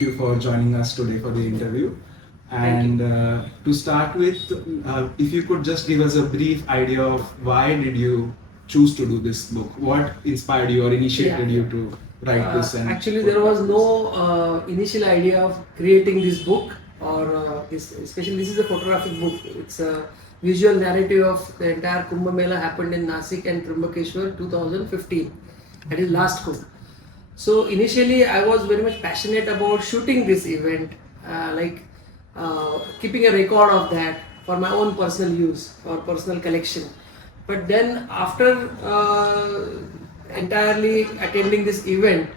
you for joining us today for the interview. And to start with, if you could just give us a brief idea of why did you choose to do this book? What inspired you or initiated you to write this? And actually, there was no initial idea of creating this book or this. Especially, this is a photographic book. It's a visual narrative of the entire Kumbh Mela happened in Nasik and Trimbakeshwar 2015. That is last Kumbh. So initially, I was very much passionate about shooting this event, keeping a record of that for my own personal use or personal collection. But then after entirely attending this event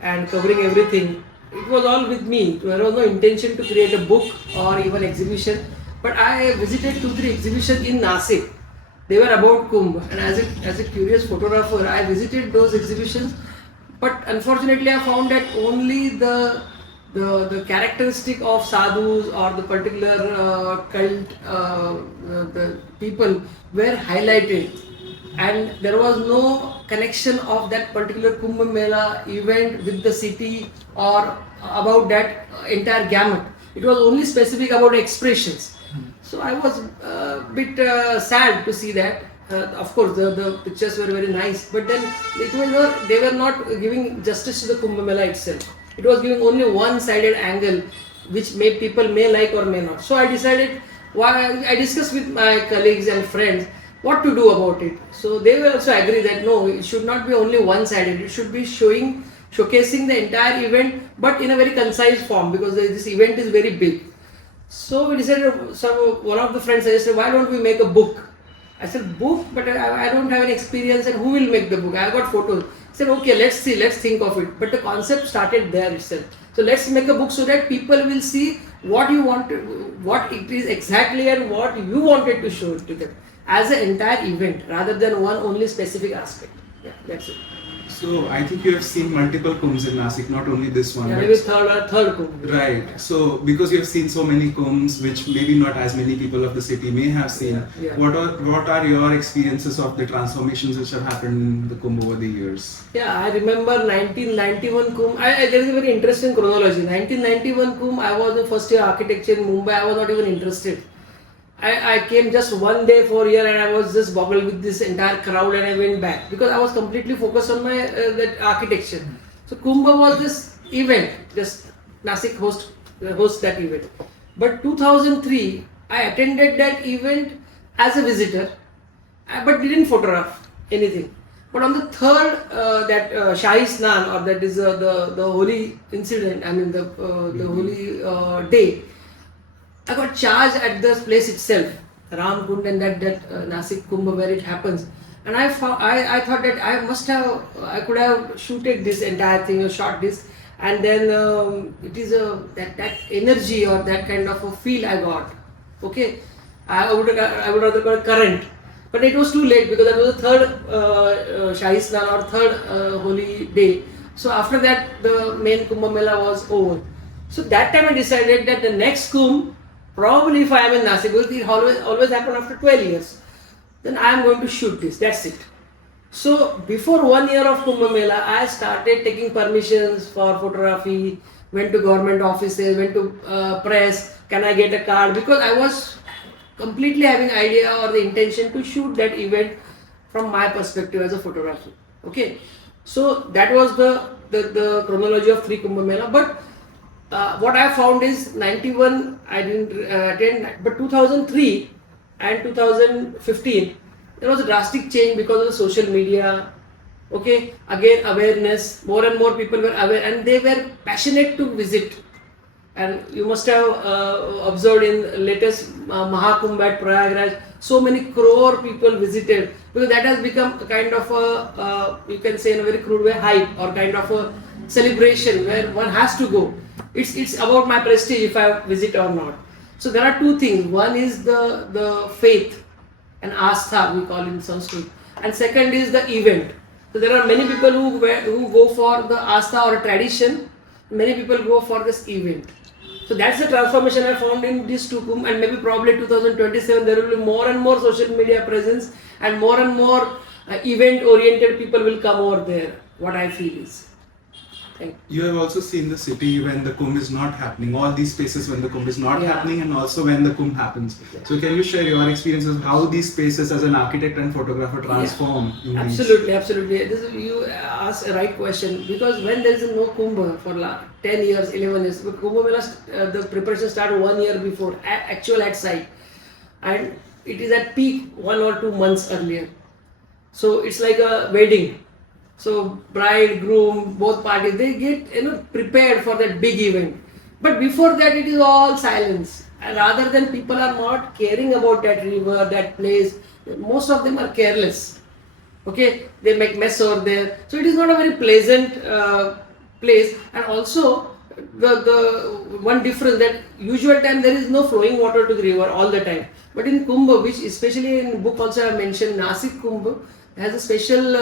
and covering everything, it was all with me. There was no intention to create a book or even exhibition. But I visited 2-3 exhibitions in Nasik. They were about Kumbh, and as a curious photographer, I visited those exhibitions. But unfortunately, I found that only the characteristic of sadhus or the particular cult, the people were highlighted, and there was no connection of that particular Kumbh Mela event with the city or about that entire gamut. It was only specific about expressions. So I was a bit sad to see that. Of course, the pictures were very nice, but then they were not giving justice to the Kumbh Mela itself. It was giving only one-sided angle, which people may like or may not. So I decided, I discussed with my colleagues and friends what to do about it. So they will also agree that no, it should not be only one-sided. It should be showcasing the entire event, but in a very concise form, because this event is very big. So we decided. One of the friends suggested, why don't we make a book? I said, book, but I don't have any experience, and who will make the book? I got photos. I said, okay, let's think of it. But the concept started there itself. So let's make a book so that people will see what you want what it is exactly and what you wanted to show to them as an entire event rather than one only specific aspect. Yeah, that's it. So I think you have seen multiple Kumbhs in Nasik, not only this one. Yeah, maybe third Kumbh. Right. So because you have seen so many Kumbhs, which maybe not as many people of the city may have seen, what are your experiences of the transformations which have happened in the Kumbh over the years? Yeah, I remember 1991 Kumbh. There is a very interesting chronology. 1991 Kumbh, I was in first year architecture in Mumbai. I was not even interested. I came just one day for a year and I was just boggled with this entire crowd, and I went back because I was completely focused on my that architecture. So Kumbh was this event, just Nasik host that event. But 2003, I attended that event as a visitor, but didn't photograph anything. But on the third, that Shahi Snan, or that is the holy incident, I mean the holy day, I got charged at the place itself, Ram Kund, and that Nasik Kumbh where it happens. And I thought that I could have shooted this entire thing or shot this, and then it is that energy or that kind of a feel I got. Okay, I would rather call it current, but it was too late because that was the third Shahi Snan or third holy day. So after that, the main Kumbh Mela was over. So that time I decided that the next Kumbh, probably if I am in Nasik, it always happen after 12 years, then I am going to shoot this, that's it. So before 1 year of Kumbh Mela, I started taking permissions for photography, went to government offices, went to press, can I get a card, because I was completely having idea or the intention to shoot that event from my perspective as a photographer. Okay, so that was the chronology of 3 Kumbh Mela. But what I found is 91 I didn't attend, but 2003 and 2015 there was a drastic change because of the social media. Okay, again awareness, more and more people were aware and they were passionate to visit. And you must have observed in latest Mahakumbh at Prayagraj, so many crore people visited, because that has become a kind of a you can say in a very crude way, hype or kind of a celebration where one has to go. It's about my prestige if I visit or not. So there are two things. One is the faith and astha, we call in Sanskrit, and second is the event. So there are many people who go for the astha or a tradition. Many people go for this event. So that's the transformation I found in these 2 Kumbh, and maybe probably 2027 there will be more and more social media presence and more event oriented people will come over there. What I feel is. Thank you. You have also seen the city when the Kumbh is not happening, all these spaces when the Kumbh is not Yeah. happening, and also when the Kumbh happens. Yeah. So can you share your experiences how these spaces as an architect and photographer transform in these? Absolutely, absolutely. You asked a right question, because when there is no Kumbh for 10 years, 11 years, but Kumbh Mela, the preparation started 1 year before, actual at site, and it is at peak 1 or 2 months earlier. So it's like a wedding. So bride, groom, both parties, they get prepared for that big event. But before that, it is all silence. And rather than people are not caring about that river, that place, most of them are careless. Okay, they make mess over there. So it is not a very pleasant place. And also the one difference, that usual time there is no flowing water to the river all the time. But in Kumbh, which especially in book also I have mentioned, Nasik Kumbh has a special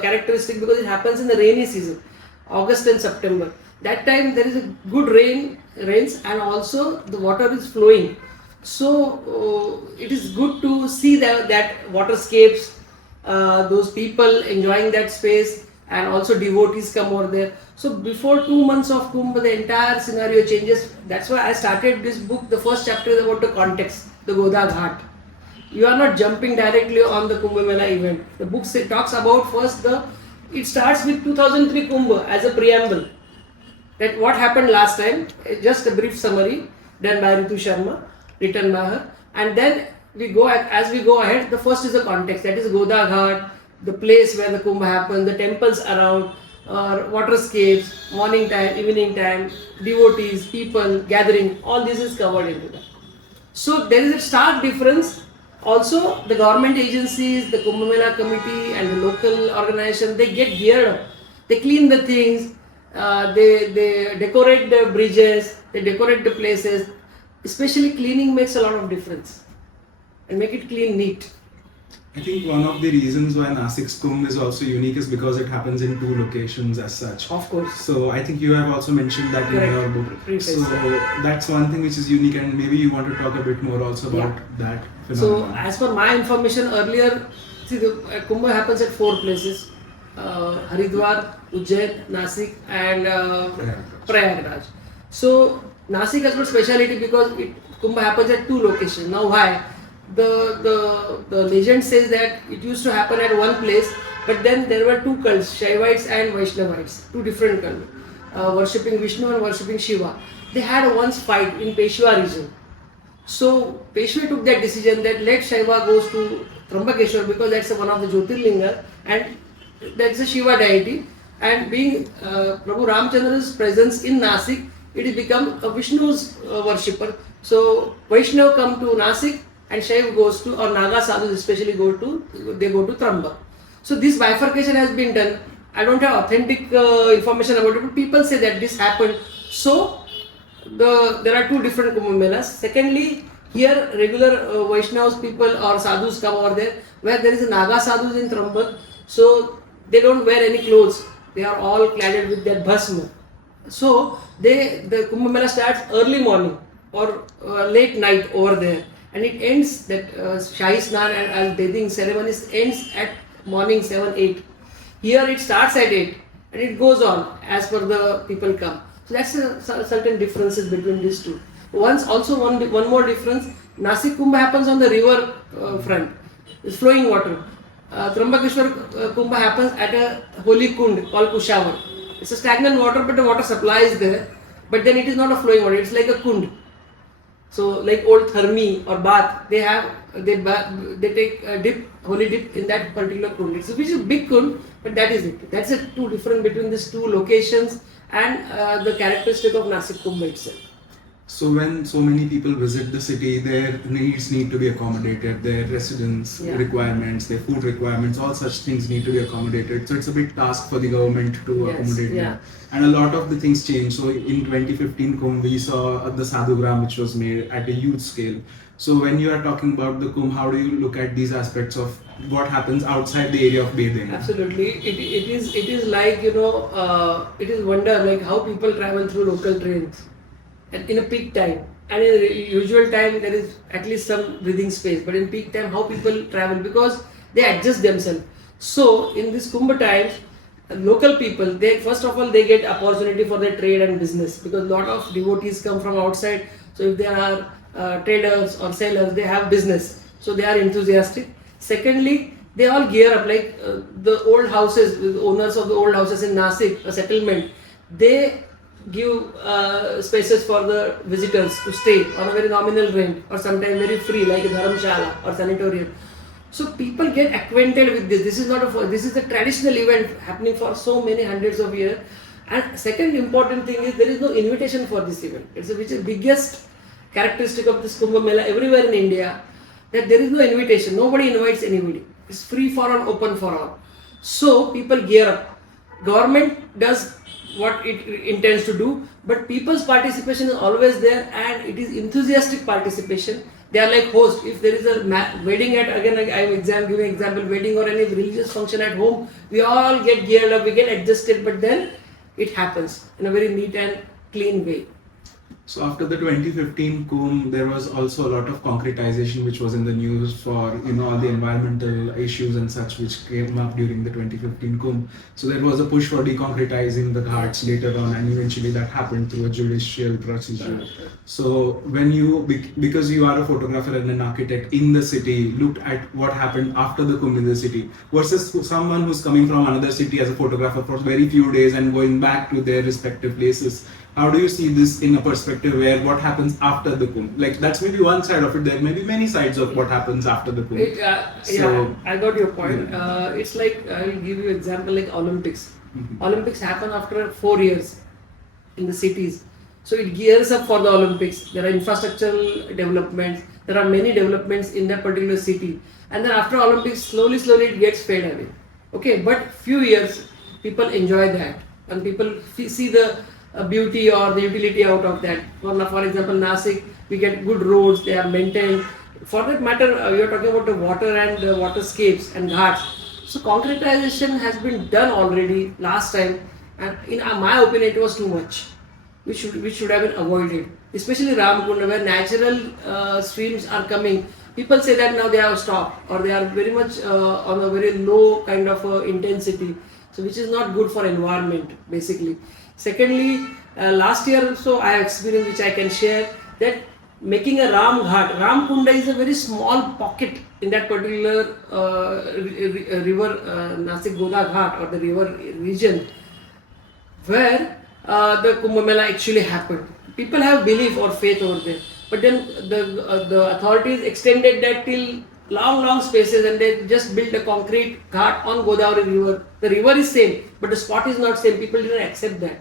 characteristic because it happens in the rainy season, August and September. That time there is a good rains, and also the water is flowing. So it is good to see that waterscapes, those people enjoying that space, and also devotees come over there. So before 2 months of Kumbh, the entire scenario changes. That's why I started this book. The first chapter is about the context, the Goda Ghat. You are not jumping directly on the Kumbh Mela event. The book talks about first it starts with 2003 Kumbh as a preamble. That what happened last time, just a brief summary done by Ritu Sharma, written by her. And then as we go ahead, the first is the context, that is Goda Ghat, the place where the Kumbh happens, the temples around, waterscapes, morning time, evening time, devotees, people, gathering, all this is covered into that. So there is a stark difference. Also, the government agencies, the Kumbh Mela committee and the local organization, they get geared up. They clean the things, they decorate the bridges, they decorate the places. Especially cleaning makes a lot of difference. And make it clean, neat. I think one of the reasons why Nasik's Kumbh is also unique is because it happens in 2 locations as such. Of course. So I think you have also mentioned that Correct. in your book. Preface. So that's one thing which is unique, and maybe you want to talk a bit more also about that phenomenon. So as per my information earlier, see, the Kumbh happens at 4 places: Haridwar, Ujjain, Nasik, and Prayagraj. So Nasik has got speciality because Kumbh happens at 2 locations. Now why? The legend says that it used to happen at one place, but then there were 2 cults, Shaivites and Vaishnavites, 2 different cults, worshipping Vishnu and worshipping Shiva. They had once fight in Peshwa region. So Peshwa took that decision that let Shaiva goes to Trimbakeshwar, because that's one of the Jyotirlinga and that's a Shiva deity. And being Prabhu Ramchandra's presence in Nasik, it has become a Vishnu's worshipper. So Vaishnav come to Nasik, and Shaiv goes to, or Naga sadhus especially go to Trambak. So this bifurcation has been done. I don't have authentic information about it, but people say that this happened. So there are 2 different Kumbh Melas. Secondly, here regular Vaishnavas people or sadhus come over there, where there is a Naga sadhus in Trambak. So they don't wear any clothes. They are all cladded with that bhasma. So the Kumbh Mela starts early morning or late night over there, and it ends that Shahi Snan and bathing ceremonies ends at morning 7-8. Here it starts at 8 and it goes on as per the people come. So that's certain differences between these 2. Also one more difference: Nasik Kumbh happens on the river front. It's flowing water. Trimbakeshwar Kumbh happens at a holy kund called Kushavar. It's a stagnant water, but the water supply is there. But then it is not a flowing water; it's like a kund. So like old thermi or bath, they take a holy dip in that particular kund. It's which is a big kund, but that is it. That's the 2 difference between these 2 locations and the characteristic of Nasik Kumbh itself. So when so many people visit the city, their needs need to be accommodated, their residence requirements, their food requirements, all such things need to be accommodated. So it's a big task for the government to accommodate them. And a lot of the things change. So in 2015 Kumbh, we saw the Sadhugram which was made at a huge scale. So when you are talking about the Kumbh, how do you look at these aspects of what happens outside the area of bathing? Absolutely, it is like it is wonder like how people travel through local trains, and in a peak time, and in a usual time there is at least some breathing space, but in peak time how people travel, because they adjust themselves. So in this Kumbh times, local people, they first of all they get opportunity for their trade and business, because lot of devotees come from outside. So if they are traders or sellers, they have business, so they are enthusiastic. Secondly, they all gear up, like the old houses, the owners of the old houses in Nasik, a settlement, they give spaces for the visitors to stay on a very nominal rent, or sometimes very free, like a dharamshala or sanatorium. So people get acquainted with this. This is a traditional event happening for so many hundreds of years. And second important thing is there is no invitation for this event. Which is biggest characteristic of this Kumbh Mela everywhere in India, that there is no invitation. Nobody invites anybody. It's free for all, open for all. So people gear up. Government does what it intends to do, but people's participation is always there, and it is enthusiastic participation. They are like host. If there is a wedding at, again I am giving example, wedding or any religious function at home, we all get geared up, we get adjusted, but then it happens in a very neat and clean way. So after the 2015 Kumbh, there was also a lot of concretization which was in the news for all the environmental issues and such which came up during the 2015 Kumbh. So there was a push for deconcretizing the ghats later on, and eventually that happened through a judicial procedure. So when you, because you are a photographer and an architect in the city, looked at what happened after the Kumbh in the city versus someone who's coming from another city as a photographer for very few days and going back to their respective places, how do you see this in a perspective where what happens after the Kumbh? Like that's maybe one side of it. There may be many sides of what happens after the Kumbh. Yeah, I got your point. It's like, I will give you example like Olympics. Mm-hmm. Olympics happen after 4 years in the cities. So it gears up for the Olympics. There are infrastructural developments. There are many developments in that particular city. And then after Olympics, slowly it gets fade away. Okay, but few years people enjoy that, and people see the beauty or the utility out of that. For example, Nasik, we get good roads, they are maintained. For that matter, we are talking about the water and the waterscapes and ghats. So concretization has been done already last time, and in my opinion, it was too much. Which should have been avoided. Especially Ramkunda, where natural streams are coming. People say that now they have stopped, or they are very much on a very low kind of intensity. So which is not good for environment basically. Secondly, last year also I have experience which I can share, that making a Ram Ghat. Ramkunda is a very small pocket in that particular river, Nasik Goda Ghat, or the river region, where the Kumbh Mela actually happened. People have belief or faith over there, but then the authorities extended that till long spaces, and they just built a concrete ghat on Godavari river. The river is same, but the spot is not same. People didn't accept that.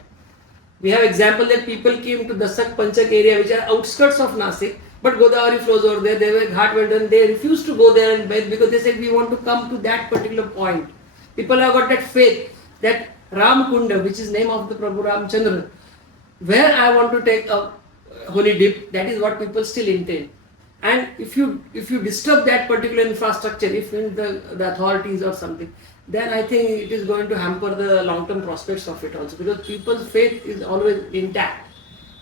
We have example that people came to Dasak Panchak area, which are outskirts of Nasik, but Godavari flows over there. They were ghat well done. They refused to go there and bathe because they said we want to come to that particular point. People have got that faith that Ramkunda, which is name of the Prabhu Ramchandra, where I want to take a holy dip, that is what people still intend. And if you disturb that particular infrastructure, if in the authorities or something, then I think it is going to hamper the long-term prospects of it also, because people's faith is always intact.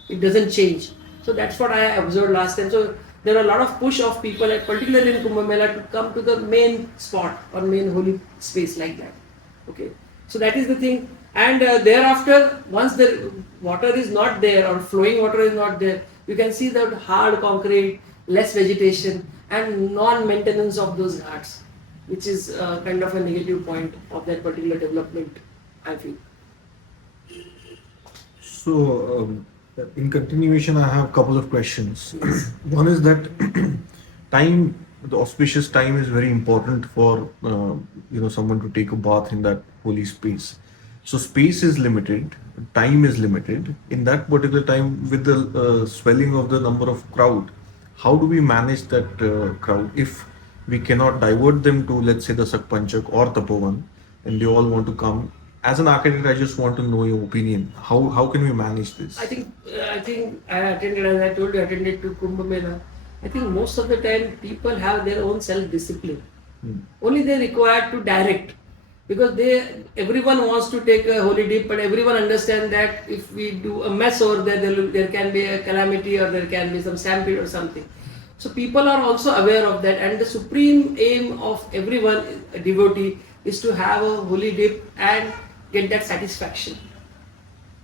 It doesn't change. So that's what I observed last time. So there are a lot of push of people, particularly in Kumbh Mela, to come to the main spot or main holy space like that. Okay. So that is the thing. And thereafter, once the water is not there or flowing water is not there, you can see that hard concrete, less vegetation, and non-maintenance of those ghats, which is kind of a negative point of that particular development, I feel. So, in continuation, I have a couple of questions. One is that time, the auspicious time is very important for someone to take a bath in that holy space. So space is limited, time is limited. In that particular time, with the swelling of the number of crowd, how do we manage that crowd if we cannot divert them to, let's say, the Sakpanchak or Tapovan, and they all want to come? As an architect, I just want to know your opinion. How can we manage this? I think I attended, as I told you, attended to Kumbh Mela. I think most of the time people have their own self-discipline. Only they require to direct, because everyone wants to take a holy dip, but everyone understands that if we do a mess over there can be a calamity, or there can be some stampede or something. So people are also aware of that, and the supreme aim of everyone, a devotee, is to have a holy dip and get that satisfaction.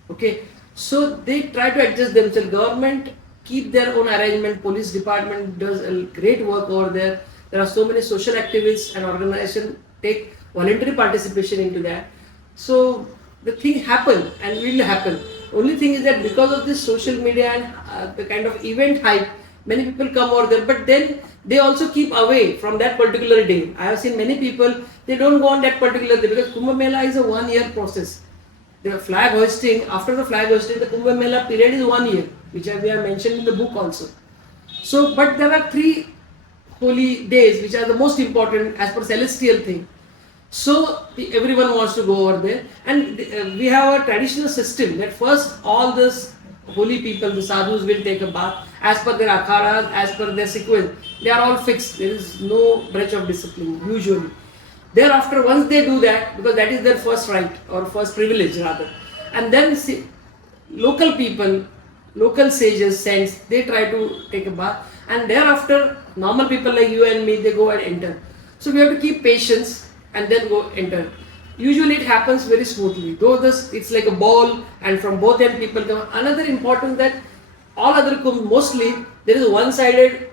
Okay, so they try to adjust themselves. Government keep their own arrangement. Police department does a great work over there. There are so many social activists and organizations take voluntary participation into that. So the thing happen and will happen. Only thing is that because of this social media and the kind of event hype, many people come over there. But then they also keep away from that particular day. I have seen many people, they don't go on that particular day because Kumbh Mela is a 1 year process. The flag hoisting, after the flag hoisting, the Kumbh Mela period is 1 year, which we have mentioned in the book also. So, but there are 3 holy days which are the most important as per celestial thing. So everyone wants to go over there, and we have a traditional system that first all this holy people, the sadhus, will take a bath as per their akharas, as per their sequence. They are all fixed. There is no breach of discipline usually. Thereafter, once they do that, because that is their first right or first privilege rather, and then local people, local sages, saints, they try to take a bath, and thereafter normal people like you and me, they go and enter. So we have to keep patience and then go enter. Usually it happens very smoothly. Though this, it's like a ball, and from both end people come. Another important that all other kumbh, mostly there is one-sided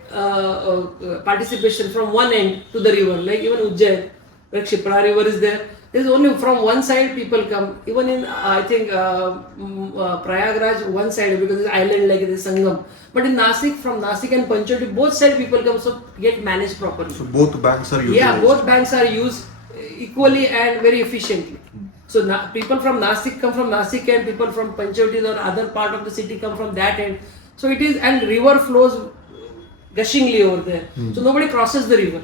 participation from one end to the river. Like even Ujjain, where Shipra river is there. There is only from one side people come. Even in I think Prayagraj, one side because it's island like this Sangam. But in Nasik, from Nasik and Panchavati, both side people come, so get managed properly. So both banks are used. Yeah, both banks are used equally and very efficiently. So people from Nasik come from Nasik and people from Panchavati or other part of the city come from that end. So it is, and river flows gushingly over there. So nobody crosses the river.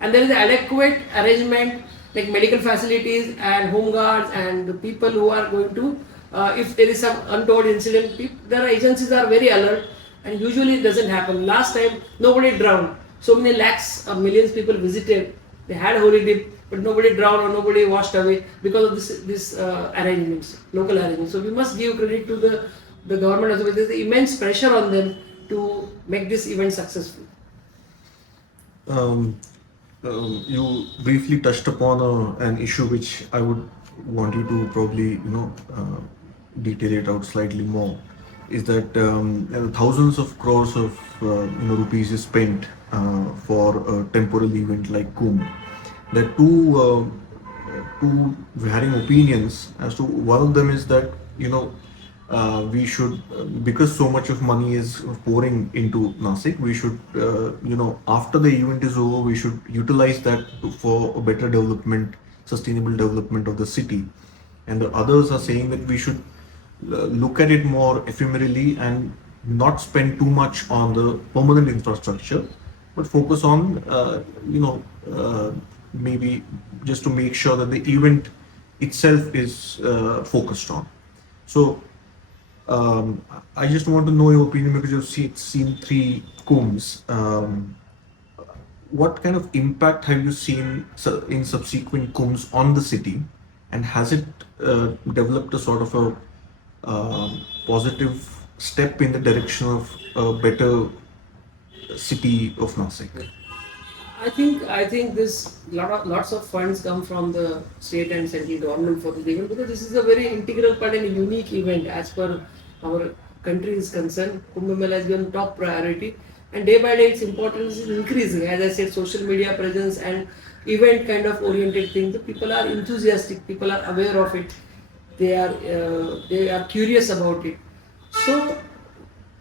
And there is adequate arrangement like medical facilities and home guards and the people who are going to, if there is some untoward incident, their agencies are very alert, and usually it doesn't happen. Last time nobody drowned. So many lakhs or millions people visited. They had holy dip, but nobody drowned or nobody washed away because of this arrangements, local arrangements. So we must give credit to the government as well. There is immense pressure on them to make this event successful. You briefly touched upon an issue which I would want you to probably detail it out slightly more. Is that thousands of crores of rupees is spent for a temporal event like Kumbh. There are two varying opinions as to, one of them is that we should, because so much of money is pouring into Nasik, we should after the event is over, we should utilize that for a better development, sustainable development of the city. And the others are saying that we should look at it more ephemerally and not spend too much on the permanent infrastructure, but focus on maybe just to make sure that the event itself is focused on. So I just want to know your opinion, because you've seen 3 kumbhs. What kind of impact have you seen in subsequent kumbhs on the city, and has it developed a sort of a positive step in the direction of a better city of Nasik? I think this lots of funds come from the state and central government for this event, because this is a very integral part and a unique event as per our country is concerned. Kumbh Mela has been top priority, and day by day its importance is increasing. As I said, social media presence and event kind of oriented thing. The people are enthusiastic. People are aware of it. They are curious about it. So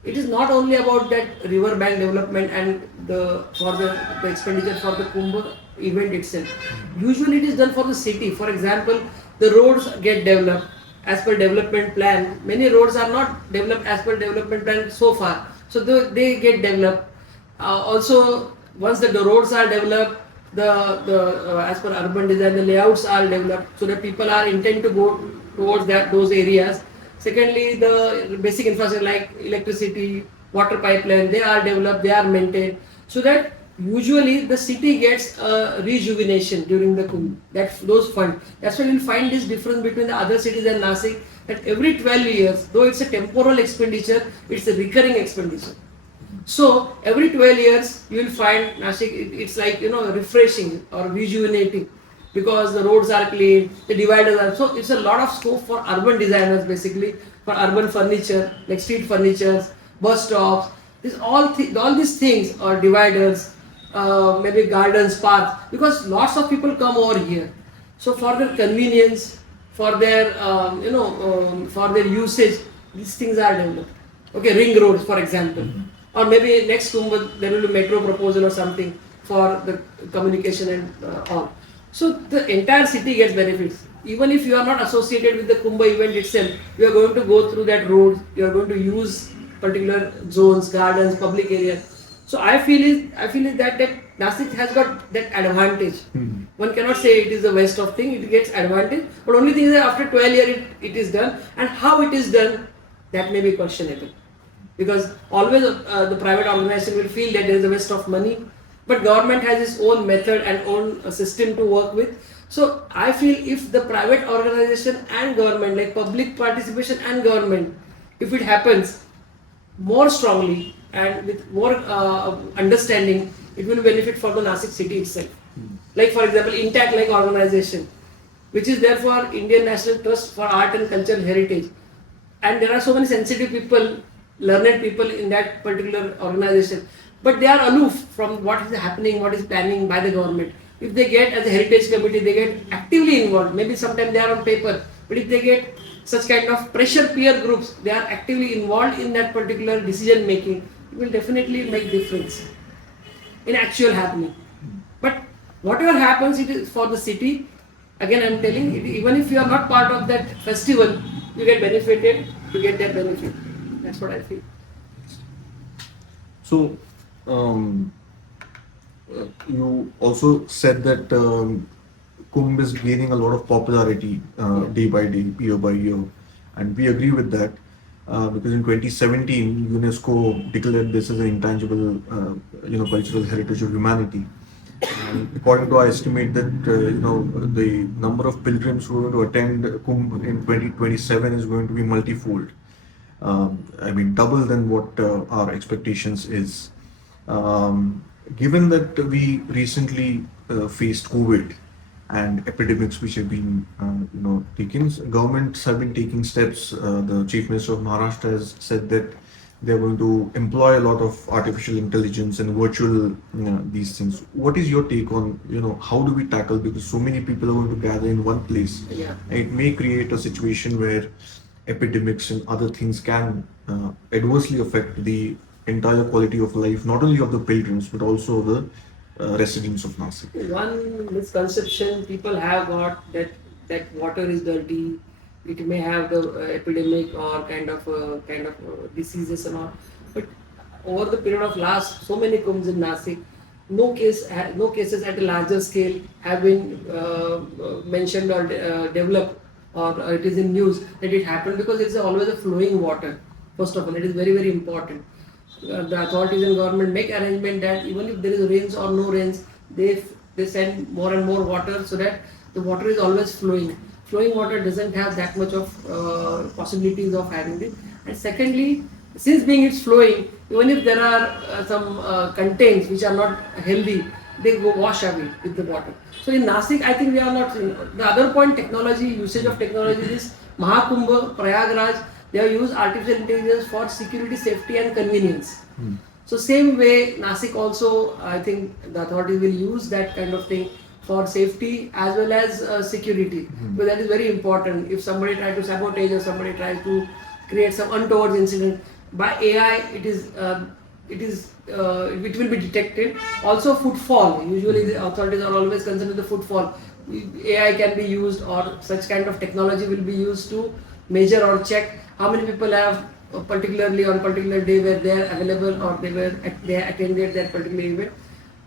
it is not only about that river bank development and the expenditure for the Kumbh event itself. Usually it is done for the city. For example, the roads get developed as per development plan. Many roads are not developed as per development plan so far. So they get developed. Also, once the roads are developed, as per urban design, the layouts are developed so that people are intent to go towards those areas. Secondly, the basic infrastructure like electricity, water pipeline, they are developed, they are maintained, so that usually the city gets rejuvenation during the Kumbh. Those funds. That's why you'll find this difference between the other cities and Nasik, that every 12 years, though it's a temporal expenditure, it's a recurring expenditure. So every 12 years, you will find Nasik, it's like refreshing or rejuvenating. because the roads are clean, the dividers are, so it's a lot of scope for urban designers basically, for urban furniture, like street furnitures, bus stops, all these things, or dividers, maybe gardens, parks, because lots of people come over here. So for their convenience, for their for their usage, these things are developed. Okay, ring roads, for example, or maybe next Kumbh there will be metro proposal or something for the communication and all. So the entire city gets benefits. Even if you are not associated with the Kumbh event itself, you are going to go through that road. You are going to use particular zones, gardens, public areas. So I feel that Nasik has got that advantage. One cannot say it is the best of thing. It gets advantage, but only thing is that after 12 years it is done, and how it is done, that may be questionable. Because always the private organization will feel that there is a waste of money, but government has its own method and own system to work with. So I feel if the private organization and government, like public participation and government, if it happens more strongly and with more understanding, it will benefit for the Nasik city itself. Like for example, INTACH like organization, which is there for Indian National Trust for Art and Cultural Heritage, and there are so many sensitive people, learned people in that particular organization, but they are aloof from what is happening, what is planning by the government. If they get as a heritage committee, they get actively involved. Maybe sometimes they are on paper, but if they get such kind of pressure peer groups, they are actively involved in that particular decision making, it will definitely make difference in actual happening. But whatever happens, it is for the city. Again, I am telling, even if you are not part of that festival, you get benefited, you get that benefit. That's what I feel. So, you also said that Kumbh is gaining a lot of popularity day by day, year by year, and we agree with that because in 2017 UNESCO declared this as an intangible, cultural heritage of humanity. And according to our estimate, that the number of pilgrims who are going to attend Kumbh in 2027 is going to be multifold. Double than what our expectations is. Given that we recently faced COVID and epidemics which have been, taken, governments have been taking steps. The Chief Minister of Maharashtra has said that they are going to employ a lot of artificial intelligence and virtual these things. What is your take on, how do we tackle, because so many people are going to gather in one place. Yeah. It may create a situation where epidemics and other things can adversely affect the entire quality of life, not only of the pilgrims but also the residents of Nasik. One misconception people have got that water is dirty. It may have the epidemic or kind of diseases and all. But over the period of last so many kumbhs in Nasik, no cases at a larger scale have been mentioned or developed, or it is in news that it happened, because it's always a flowing water. First of all, it is very, very important. The authorities and government make arrangement that even if there is rains or no rains, they send more and more water so that the water is always flowing. Flowing water doesn't have that much of possibilities of having it. And secondly, since being it's flowing, even if there are some contents which are not healthy, they go wash away with the water. So in Nasik, I think we are not. The other point, technology, usage of technology is Mahakumbh, Prayagraj, they have used artificial intelligence for security, safety and convenience. So same way, Nasik also, I think the authorities will use that kind of thing for safety as well as security. Because that is very important. If somebody tries to sabotage or somebody tries to create some untoward incident, by AI it will be detected. Also footfall, usually the authorities are always concerned with the footfall. AI can be used, or such kind of technology will be used to measure or check how many people have particularly on particular day where they are available, or they attended that particular event.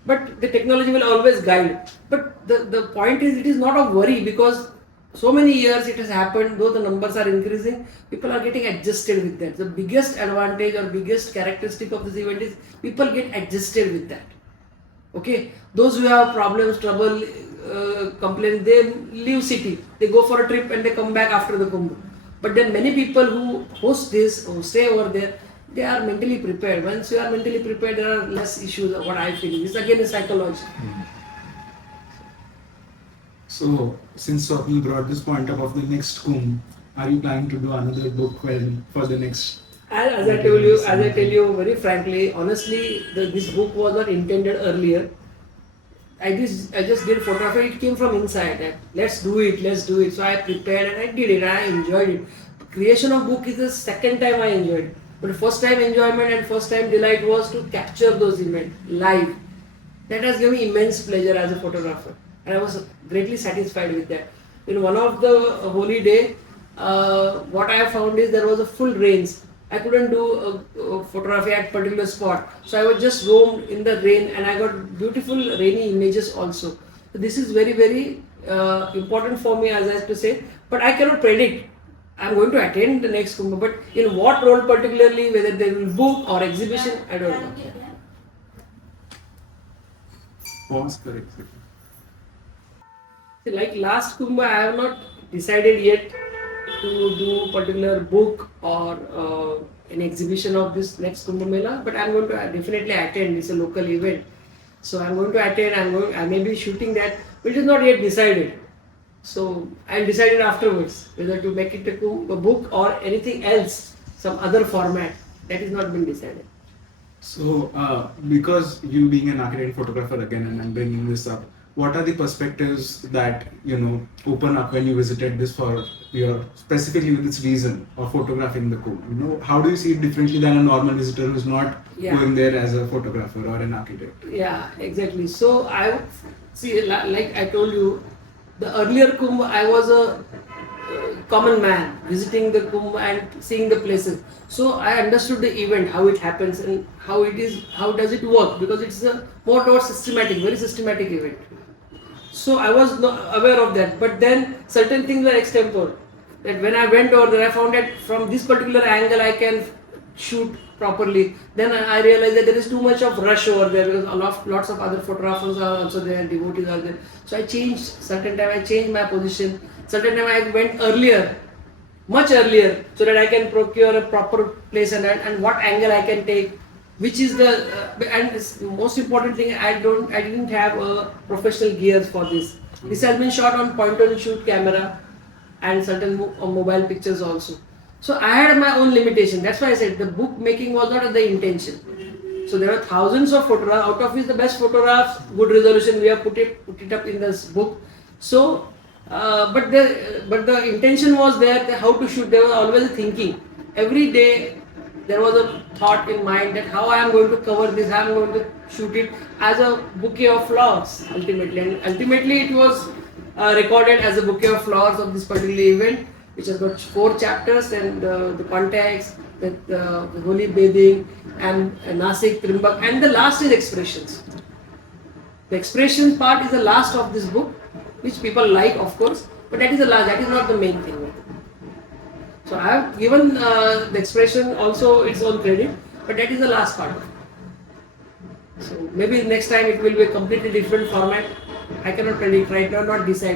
But the technology will always guide. But the point is, it is not a worry, because so many years it has happened, though the numbers are increasing, people are getting adjusted with that. The biggest advantage or biggest characteristic of this event is people get adjusted with that. Okay, those who have problems, trouble, complaints, they leave city, they go for a trip and they come back after the Kumbh. But then many people who host this or stay over there, they are mentally prepared. Once you are mentally prepared, there are less issues. What I feel is again a psychology. So, since Swapnil brought this point up of the next Kumbh, are you planning to do another book for the next? As I tell you very frankly, honestly, this book was not intended earlier. I just did photography. It came from inside. That let's do it. So I prepared and I did it. I enjoyed it. Creation of book is the second time I enjoyed it. But first time enjoyment and first time delight was to capture those events live. That has given me immense pleasure as a photographer, and I was greatly satisfied with that. In one of the holy day, what I found is there was a full rain. I couldn't do photography at particular spot, so I was just roamed in the rain, and I got beautiful rainy images also. So this is very important for me, as I have to say. But I cannot predict. I'm going to attend the next Kumbh, but in what role particularly, whether there will book or exhibition, I don't know. Pause correct. See, like last Kumbh, I have not decided yet to do particular book or an exhibition of this next Kumbh Mela, but I'm going to definitely attend. It's a local event, so I'm going to attend. I may be shooting that, which is not yet decided. So I'll decide it afterwards whether to make it a book or anything else, some other format. That is not been decided. So, because you being an architect photographer again, and I'm bringing this up, what are the perspectives that open up when you visited this for your specifically with this reason of photographing the Kumbh? How do you see it differently than a normal visitor who's not going there as a photographer or an architect? Yeah, exactly. So I see, like I told you, the earlier Kumbh, I was a common man visiting the Kumbh and seeing the places. So I understood the event, how it happens and how does it work, because it's a more towards very systematic event. So I was not aware of that, but then certain things were extempore. That when I went over there, I found that from this particular angle I can shoot properly. Then I realized that there is too much of rush over there because lots of other photographers are also there, devotees are there. So I changed certain time. I changed my position. Certain time I went earlier, much earlier, so that I can procure a proper place and what angle I can take. Which is the and this most important thing, I didn't have professional gears for this. This has been shot on point and shoot camera and certain mobile pictures also. So I had my own limitation. That's why I said the book making was not the intention. So there are thousands of photographs, out of which the best photographs, good resolution, we have put it up in this book. So but the intention was there, how to shoot. There was always a thinking. Every day there was a thought in mind that how I am going to cover this, how I am going to shoot it as a bouquet of flowers ultimately. And ultimately it was recorded as a bouquet of flowers of this particular event, which has got 4 chapters, and the context, the holy bathing, and Nasik Trimbakeshwar, and the last is expressions. The expression part is the last of this book, which people like, of course, but that is the last. That is not the main thing. So I have given the expression also its own credit, but that is the last part. So maybe next time it will be a completely different format. I cannot predict right now, not decide.